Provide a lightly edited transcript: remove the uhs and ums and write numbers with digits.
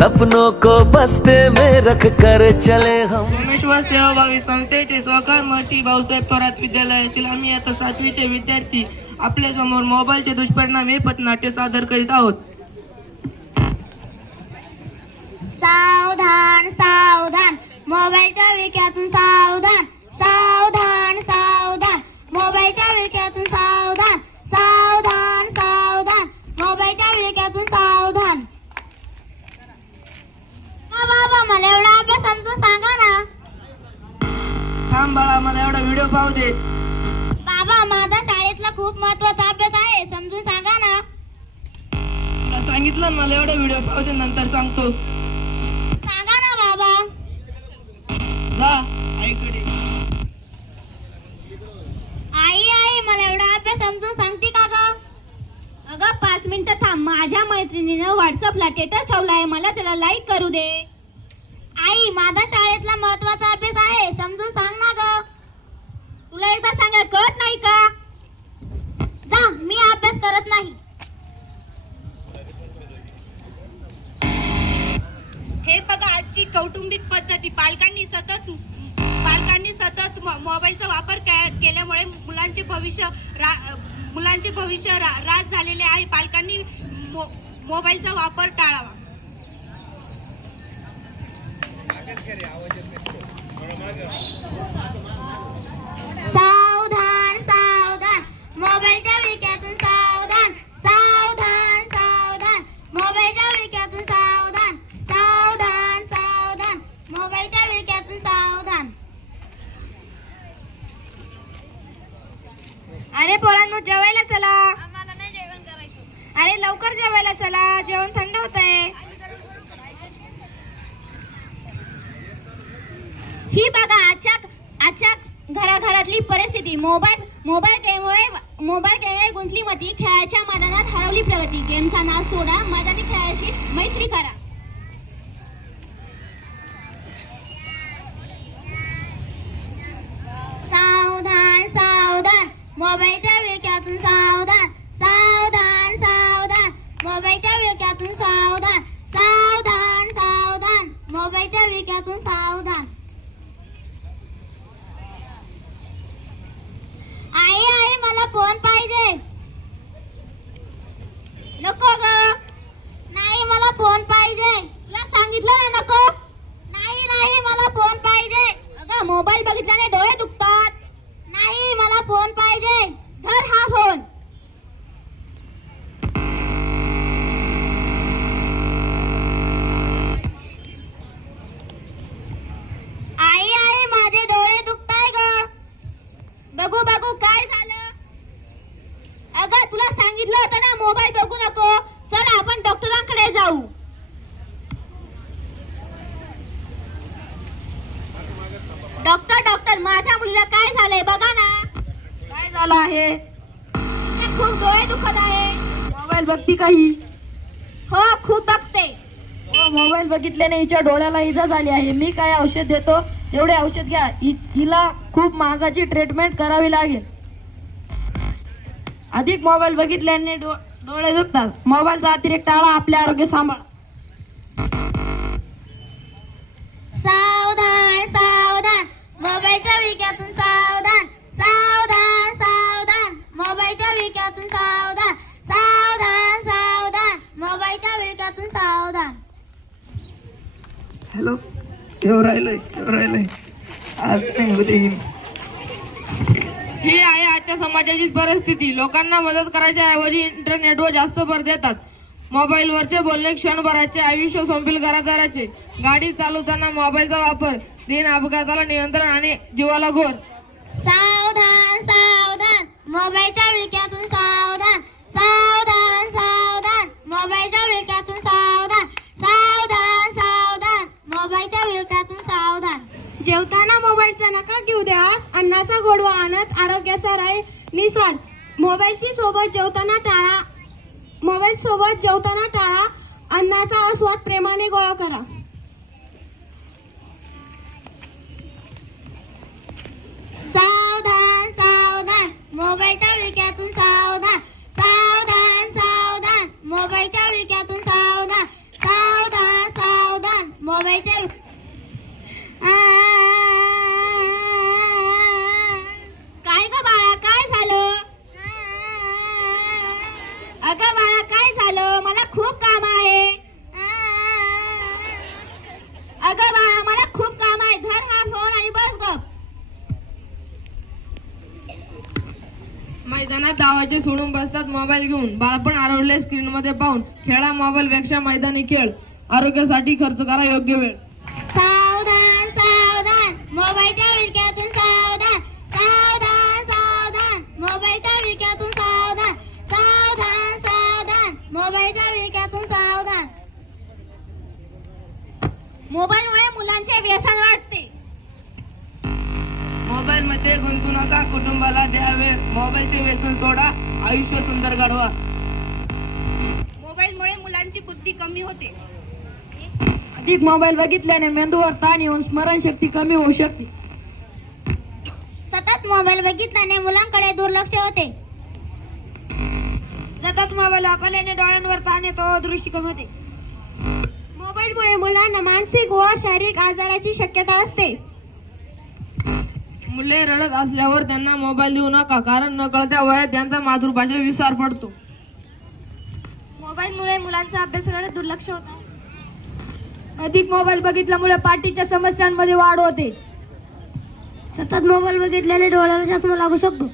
सपनों को बस्ते में रख कर चले हम। सोमेश्वर सेवाभावी संस्थेचे सहकर्मशी भाऊसाहेब थोरात विद्यालयातील आम्ही आता 7वीचे विद्यार्थी आपल्या समोर मोबाईलचे दुष्परिणाम हे पथनाट्य सादर करीत आहोत। सावधान सावधान मोबाईलच्या विक्यातून सावधान, सावधान सावधान मोबाईलच्या विक्यातून सावधान, सावधान सावधान मोबाईलच्या विक्यातून सावधान। बाबा मला एवढा अभ्यास समजून सांगा ना। थांब बाळा, मला एवढा व्हिडिओ पाहू दे। बाबा माझा शाळेतला खूप महत्त्वाचा अभ्यास आहे, समजून सांगा ना। तुला सांगितलं ना, मला एवढा व्हिडिओ पाहू दे, नंतर सांगतो। सांगा ना बाबा। जा आईकडे। आई मला एवढा अभ्यास समजून सांगते का ग? अगं 5 मिनिटं थांब, माझ्या मैत्रिणीनं व्हॉट्सअपला स्टेटस ठेवलाय, मला त्याला लाईक करू दे। आई माझा शाळेतला महत्त्वाचा अभ्यास आहे, समजून सांग ना ग। तुला एकदा सांगायला कळत नाही का? जा, मी अभ्यास करत नाही। हे बघा आजची कौटुंबिक पद्धती। पालकांनी सतत मोबाईलचा वापर केल्यामुळे मुलांचे भविष्य राज झालेले आहे। पालकांनी मोबाईलचा वापर टाळावा। सावधान सावधान मोबाईलच्या विक्यातून सावधान, सावधान सावधान मोबाईलच्या विक्यातून सावधान, सावधान सावधान मोबाईलच्या विक्यातून सावधान। अरे पोरांनो, जेवायला चला। आम्हाला नाही जेवण करायचं। अरे लवकर जेवायला चला, जेवण थंड होतंय। ही बघा आजच्या घराघरातली परिस्थिती। मोबाईल गेममुळे गुंतली मती, खेळाच्या मैदानात हरवली प्रगती। गेमचा नाद सोडा, मैदानी खेळाशी मैत्री करा। सावधान सावधान मोबाईलच्या विक्यातून सावधान, सावधान सावधान मोबाईलच्या विक्यातून सावधान, सावधान सावधान मोबाईलच्या विक्यातून सावधान। आई मला फोन पाहिजे। नको ग। नाही मला फोन पाहिजे। तुला सांगितलं ना नको। नाही मला फोन पाहिजे। अगं मोबाईल बघितल्याने डोळे दुखतात। नाही मला फोन पाहिजे। धर हा फोन। आई माझे डोळे दुखताय ग। बघू काय झालं? अगं तुला सांगितलं होतं ना मोबाईल बघू नको। चल आपण डॉक्टरांकडे जाऊ। डॉक्टर माझ्या मुलीला काय झालंय बघा ना। काय झालं आहे? तिचे खूप डोळे दुखत आहे। मोबाईल बघती काही? हो खूप बघते। मोबाईल बघितल्याने हिच्या डोळ्याला इजा झाली आहे। मी काय औषध देतो, एवढे औषध घ्या। हिला खूप महागाची ट्रीटमेंट करावी लागेल। अधिक मोबाईल बघितल्याने डोळे दुखतात। मोबाईलचा अतिरेक टाळा, आपले आरोग्य सांभाळा। सावधान सावधान मोबाईलच्या विक्यातून सावधान, सावधान सावधान मोबाईलच्या विक्यातून सावधान, सावधान सावधान मोबाईलच्या विक्यातून सावधान। हॅलो, येऊ राहिलंय आज नाही उद्या येईन। ही आहे आजच्या समाजाची परिस्थिती। लोकांना मदत करायच्या ऐवजी इंटरनेटवर जास्त भर देतात। मोबाईलवरचे बोलणे क्षणभराचे आयुष्य संपील घरादाराचे। गाडी चालवताना मोबाईलचा वापर दिन अपघाताला नियंत्रण आणि जीवाला घोर। सावधान सावधान मोबाईलच्या विक्यातून सावधान, सावधान सावधान मोबाईलच्या विक्यातून सावधान, सावधान सावधान मोबाईलच्या विक्यातून सावधान। जेवताना मोबाईलचा नका घेऊ द्या, अन्नाचा गोडवा आणत आरोग्याचा राय निस्वार्थ। मोबाईल सोबत जेवताना टाळा, अन्नाचा आस्वाद प्रेमाने गोळा करा। सावधान सावधान मोबाईलच्या विक्यातून सावधान, सावधान सावधान मोबाईलच्या विक्यातून सावधान, सावधान सावधान उन्हात धावायचे सोडून बसतात मोबाईल घेऊन. बालपण हरवले स्क्रीन मध्ये पाहून. खेळा मोबाईल पेक्षा मैदानी खेळ. आरोग्यासाठी खर्च करा योग्य वेळ. सावधान सावधान मोबाईलच्या विळख्यातून सावधान. सावधान सावधान मोबाईलच्या विळख्यातून सावधान. सावधान सावधान मोबाईलच्या विळख्यातून सावधान. मोबाईलमुळे मुलांचे व्यसन वाढते. मोबाईल मध्ये गुंतू नका, कुटुंबाला द्या वेळ. मोबाईलचे व्यसन सोडा, आयुष्य सुंदर घडवा. मोबाईलमुळे मुलांची बुद्धी कमी होते. अधिक मोबाईल बघितल्याने मेंदूवर ताण येऊन स्मरणशक्ती कमी होऊ शकते. सतत मोबाईल बघितल्याने मुलांकडे दुर्लक्ष होते. सतत मोबाईल वापरल्याने डोळ्यांवर ताण येतो, दृष्टी कमी होते. मोबाईलमुळे मुलांना मानसिक व शारीरिक आजाराची शक्यता असते. मुले रडत असल्यावर त्यांना मोबाईल देऊ नका, कारण नकळत्या वयात त्यांचा मातृभाषा विसर पडतो. मोबाईलमुळे मुलांचा अभ्यासाकडे दुर्लक्ष होते. अधिक मोबाईल बघितल्यामुळे पाठीच्या समस्यांमध्ये वाढ होते. सतत मोबाईल बघितल्याने डोळ्याला चष्मा लागू शकतो.